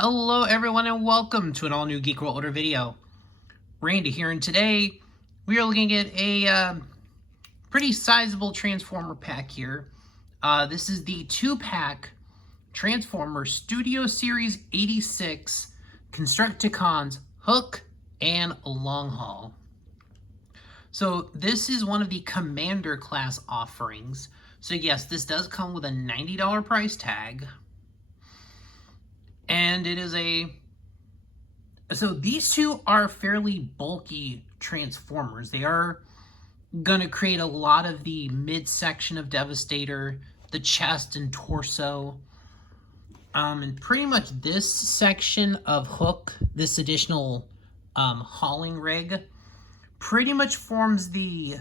Hello everyone and welcome to an all-new Geek World Order video. Randy here, and today we are looking at a pretty sizable Transformer pack here. This is the 2-pack Transformer Studio Series 86 Constructicons Hook and Long Haul. So this is one of the Commander class offerings. So yes, this does come with a $90 price tag. And it is so these two are fairly bulky Transformers. They are going to create a lot of the midsection of Devastator, the chest and torso. And pretty much this section of Hook, this additional hauling rig, pretty much forms the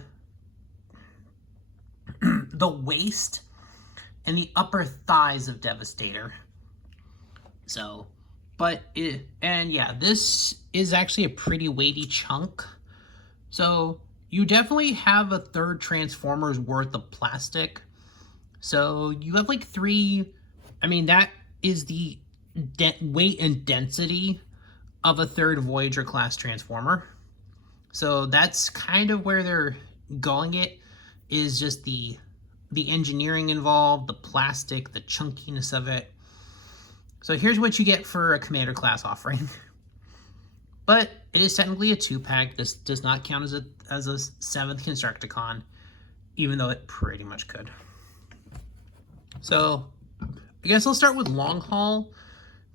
waist and the upper thighs of Devastator. So, yeah, this is actually a pretty weighty chunk. So you definitely have a third Transformer's worth of plastic. So you have like three, that is the weight and density of a third Voyager class Transformer. So that's kind of where they're going. It is just the engineering involved, the plastic, the chunkiness of it. So here's what you get for a Commander class offering. But it is technically a 2-pack. This does not count as a 7th Constructicon, even though it pretty much could. So I guess I'll start with Long Haul,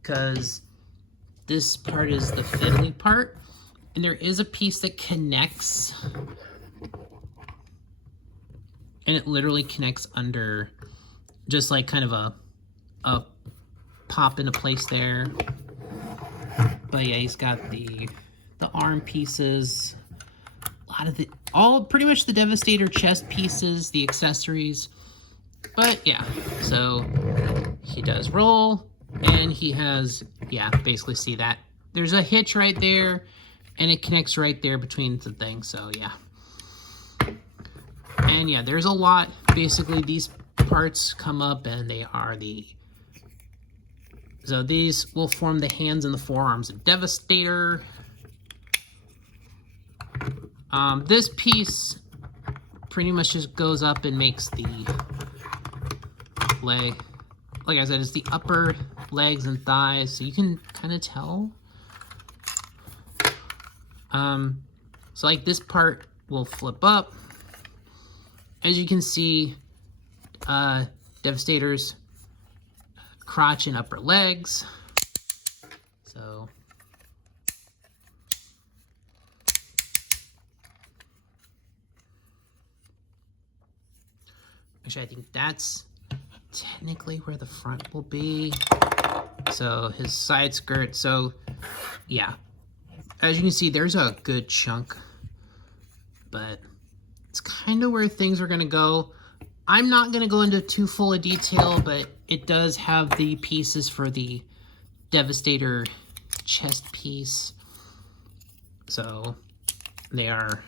because this part is the fiddly part. And there is a piece that connects, and it literally connects under, just like kind of a pop into place there. But yeah, he's got the arm pieces, a lot of pretty much the Devastator chest pieces, the accessories. But yeah, so he does roll, and he has, basically see that there's a hitch right there, and it connects right there between the things. So yeah, and yeah, there's a lot. Basically, these parts come up, and they are so these will form the hands and the forearms of Devastator. This piece pretty much just goes up and makes the leg. Like I said, it's the upper legs and thighs, so you can kind of tell. So like this part will flip up. As you can see, Devastator's crotch and upper legs. So actually, I think that's technically where the front will be. So his side skirt. So yeah, as you can see, there's a good chunk, but it's kind of where things are going to go. I'm not going to go into too full a detail, but it does have the pieces for the Devastator chest piece. So they are.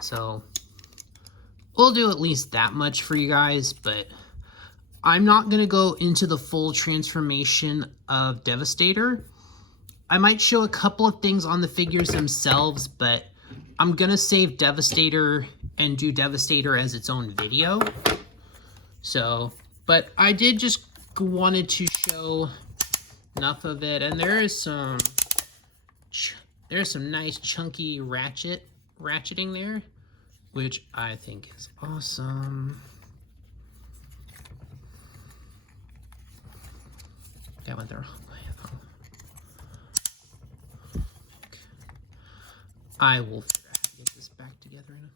So we'll do at least that much for you guys, but I'm not going to go into the full transformation of Devastator. I might show a couple of things on the figures themselves, but I'm going to save Devastator and do Devastator as its own video. So, but I did just wanted to show enough of it, and there's some nice chunky ratcheting there, which I think is awesome. That went the wrong way. I will figure out how to get this back together in a...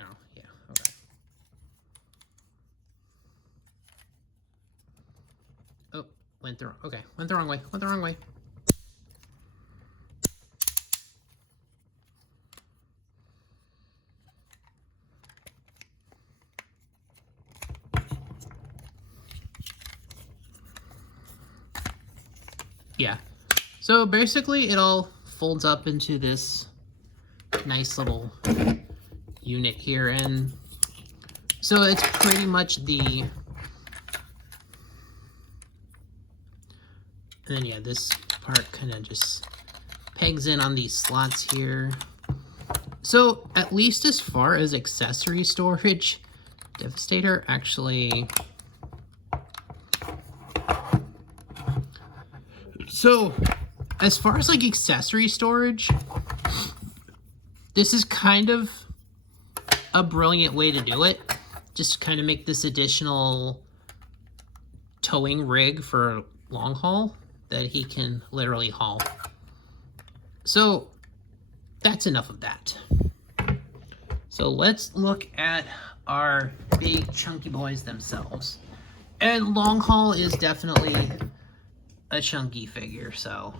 Oh, yeah, okay. Oh, went the wrong way. Yeah, so basically it all folds up into this nice little unit here, and so it's pretty much the And then yeah, this part kind of just pegs in on these slots here. So at least as far as accessory storage, Devastator actually... So as far as like accessory storage, this is kind of a brilliant way to do it. Just kind of make this additional towing rig for long haul that he can literally haul. So that's enough of that. So let's look at our big chunky boys themselves. And long haul is definitely a chunky figure, so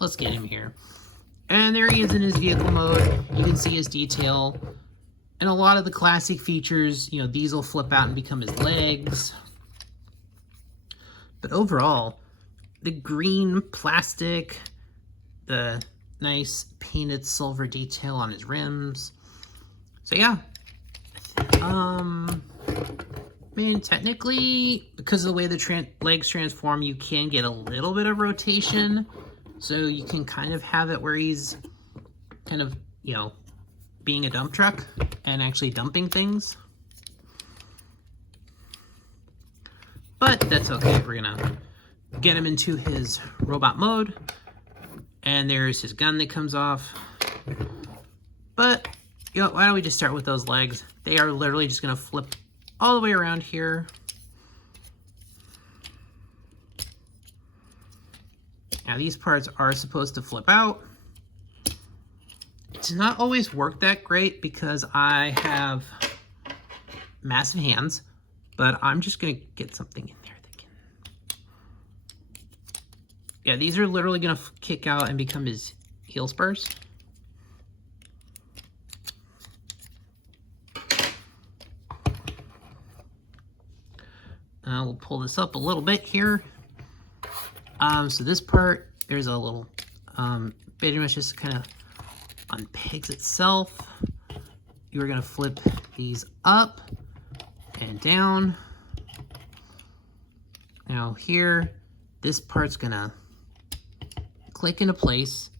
let's get him here. And there he is in his vehicle mode. You can see his detail. And a lot of the classic features, you know, these will flip out and become his legs. But overall, the green plastic, the nice painted silver detail on his rims. So yeah. I mean, technically, because of the way the legs transform, you can get a little bit of rotation. So you can kind of have it where he's kind of, you know, being a dump truck and actually dumping things. But that's okay. We're gonna get him into his robot mode. And there's his gun that comes off. But, you know, why don't we just start with those legs? They are literally just gonna flip all the way around here. Now these parts are supposed to flip out. It does not always work that great because I have massive hands, but I'm just gonna get something in there that can... Yeah, these are literally gonna kick out and become his heel spurs. We'll pull this up a little bit here. So this part, there's a little bit of just kind of unpegs itself. You're gonna flip these up and down. Now here, this part's gonna click into place,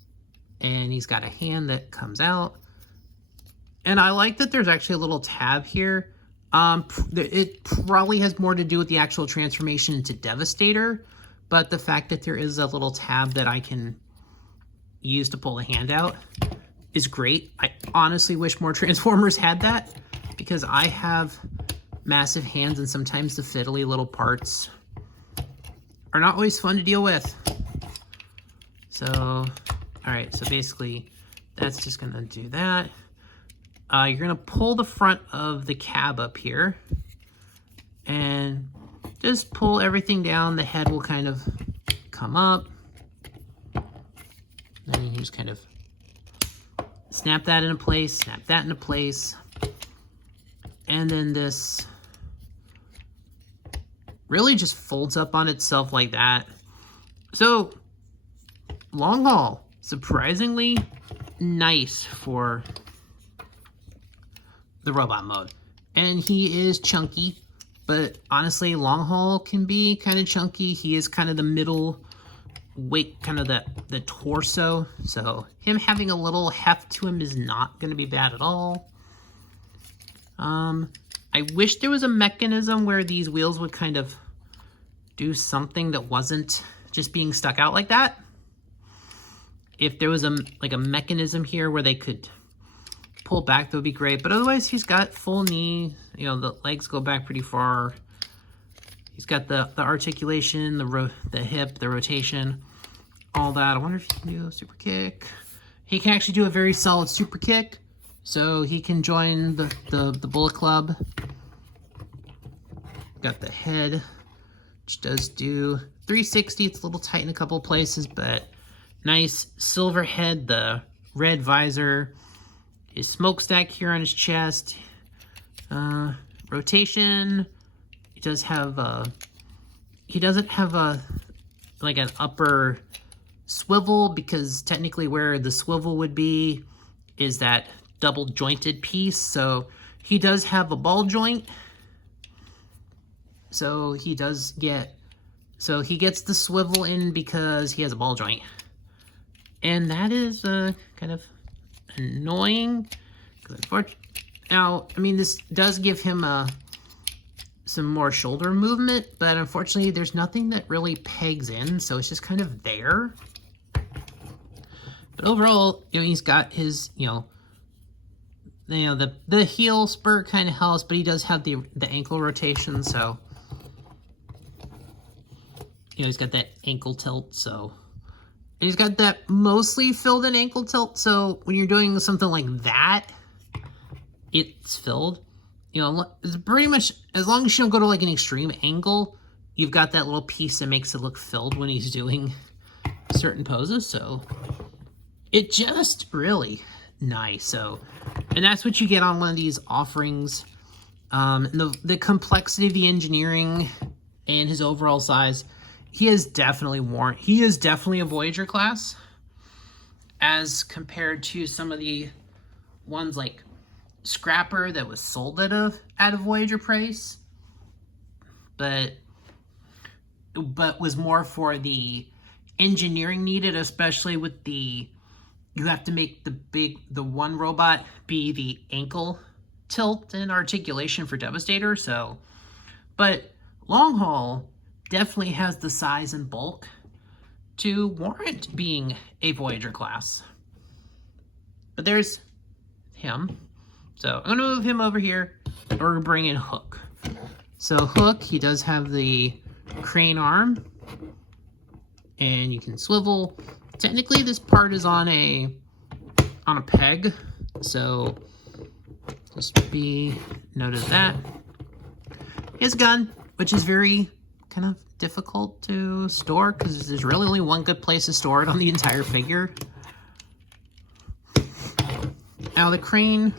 and he's got a hand that comes out. And I like that there's actually a little tab here. It probably has more to do with the actual transformation into Devastator, but the fact that there is a little tab that I can use to pull the hand out is great. I honestly wish more Transformers had that, because I have massive hands and sometimes the fiddly little parts are not always fun to deal with. So, all right, so basically that's just gonna do that. You're gonna pull the front of the cab up here and just pull everything down. The head will kind of come up. Then you just kind of snap that into place, snap that into place. And then this really just folds up on itself like that. So, long haul, surprisingly nice for the robot mode. And he is chunky, but honestly, long haul can be kind of chunky. He is kind of the middle weight, kind of the torso. So him having a little heft to him is not going to be bad at all. I wish there was a mechanism where these wheels would kind of do something that wasn't just being stuck out like that. If there was a mechanism here where they could pull back, that would be great. But otherwise, he's got full knee. You know, the legs go back pretty far. He's got the articulation, the hip, the rotation, all that. I wonder if he can do a super kick. He can actually do a very solid super kick, so he can join the Bullet Club. Got the head, which does do 360. It's a little tight in a couple of places, but nice silver head, the red visor, his smokestack here on his chest, rotation. He does have he doesn't have like an upper swivel, because technically where the swivel would be is that double jointed piece. So he does have a ball joint. So he does get So he gets the swivel in because he has a ball joint. And that is kind of annoying. Now, I mean, this does give him some more shoulder movement, but unfortunately there's nothing that really pegs in, so it's just kind of there. But overall, you know, he's got his, the heel spur kind of helps, but he does have the ankle rotation, so he's got that ankle tilt, so and he's got that mostly filled in ankle tilt, so when you're doing something like that, it's filled. It's pretty much, as long as you don't go to like an extreme angle, you've got that little piece that makes it look filled when he's doing certain poses, so it just really nice. So, and that's what you get on one of these offerings. The complexity of the engineering and his overall size, he is definitely a Voyager class as compared to some of the ones like Scrapper that was sold at a Voyager price, but was more for the engineering needed, especially with you have to make the one robot be the ankle tilt and articulation for Devastator. So, but long haul definitely has the size and bulk to warrant being a Voyager class. But there's him. So I'm gonna move him over here, or bring in Hook. So Hook, he does have the crane arm, and you can swivel. Technically, this part is on a peg, so just be noted that. He has a gun, which is very kind of difficult to store because there's really only one good place to store it on the entire figure. Now the crane,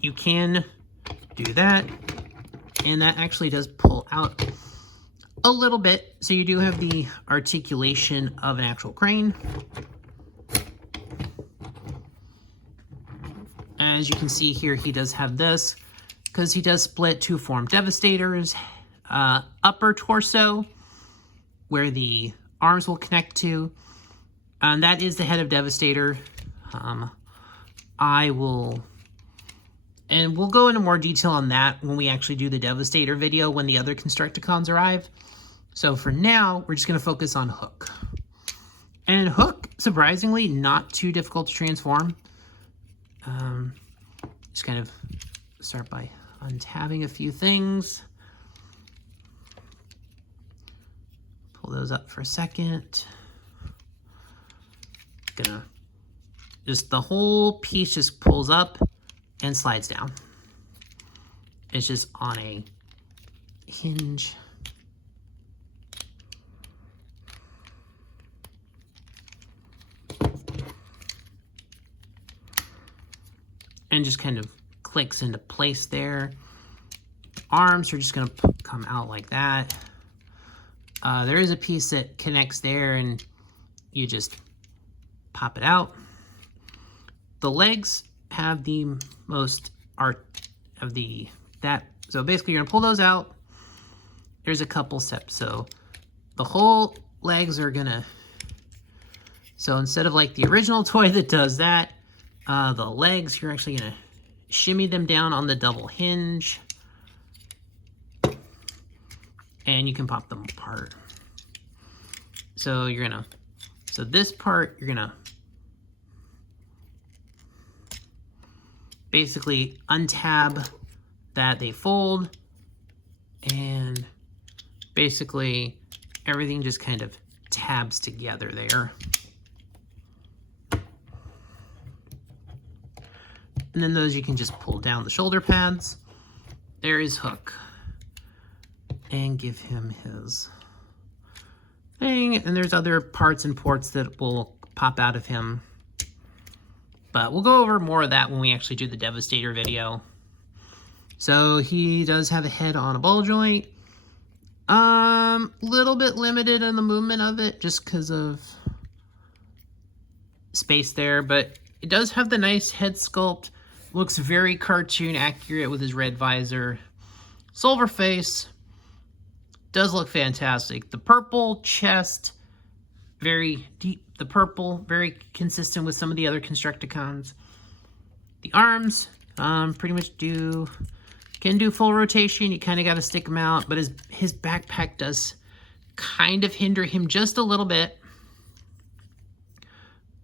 you can do that, and that actually does pull out a little bit, so you do have the articulation of an actual crane. As you can see here, he does have this, because he does split to form Devastator's upper torso, where the arms will connect to, and that is the head of Devastator. And we'll go into more detail on that when we actually do the Devastator video when the other Constructicons arrive. So for now, we're just going to focus on Hook. And Hook, surprisingly, not too difficult to transform. Just kind of start by untabbing a few things. Pull those up for a second. Just the whole piece just pulls up and slides down. It's just on a hinge. And just kind of clicks into place there. Arms are just gonna come out like that. There is a piece that connects there, and you just pop it out. The legs have the most art of that. So basically you're gonna pull those out. There's a couple steps. So the whole legs are gonna, so instead of like the original toy that does that, the legs, you're actually gonna shimmy them down on the double hinge, and you can pop them apart. So this part, you're gonna basically untab that, they fold, and basically everything just kind of tabs together there. And then those you can just pull down the shoulder pads. There is Hook. And give him his thing. And there's other parts and ports that will pop out of him. But we'll go over more of that when we actually do the Devastator video. So he does have a head on a ball joint. Little bit limited in the movement of it just because of space there. But it does have the nice head sculpt. Looks very cartoon accurate with his red visor. Silver face. Does look fantastic. The purple chest, very deep. The purple, very consistent with some of the other Constructicons. The arms, pretty much can do full rotation. You kind of got to stick them out, but his backpack does kind of hinder him just a little bit.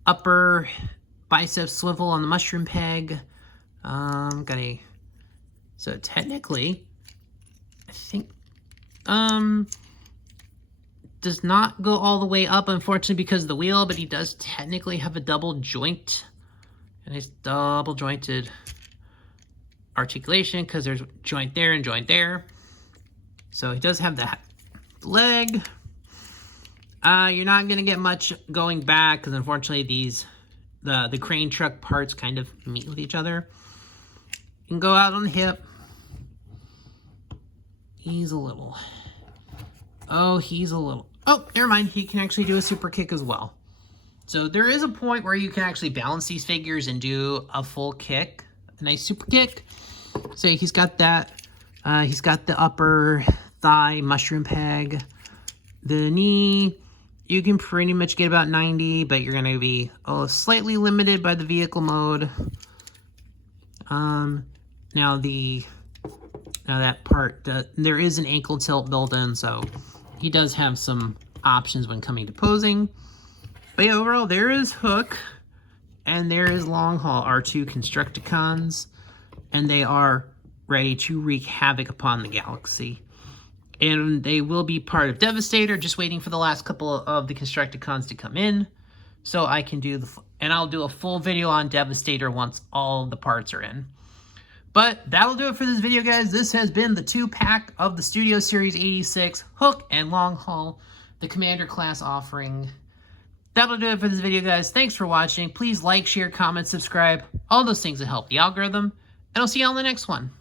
Upper bicep swivel on the mushroom peg. So technically, I think, does not go all the way up, unfortunately, because of the wheel, but he does technically have a double joint, and it's double jointed articulation because there's joint there and joint there. So he does have that leg. You're not going to get much going back because unfortunately the crane truck parts kind of meet with each other. You can go out on the hip. He's a little... Oh, never mind. He can actually do a super kick as well. So there is a point where you can actually balance these figures and do a full kick. A nice super kick. So he's got that. He's got the upper thigh mushroom peg. The knee, you can pretty much get about 90, but you're going to be slightly limited by the vehicle mode. Now that part, there is an ankle tilt built in, so he does have some options when coming to posing. But yeah, overall, there is Hook and there is Long Haul, our two Constructicons, and they are ready to wreak havoc upon the galaxy. And they will be part of Devastator, just waiting for the last couple of the Constructicons to come in, so I can do I'll do a full video on Devastator once all of the parts are in. But that'll do it for this video, guys. This has been the 2-pack of the Studio Series 86 Hook and Long Haul, the Commander class offering. That'll do it for this video, guys. Thanks for watching. Please like, share, comment, subscribe. All those things that help the algorithm. And I'll see you on the next one.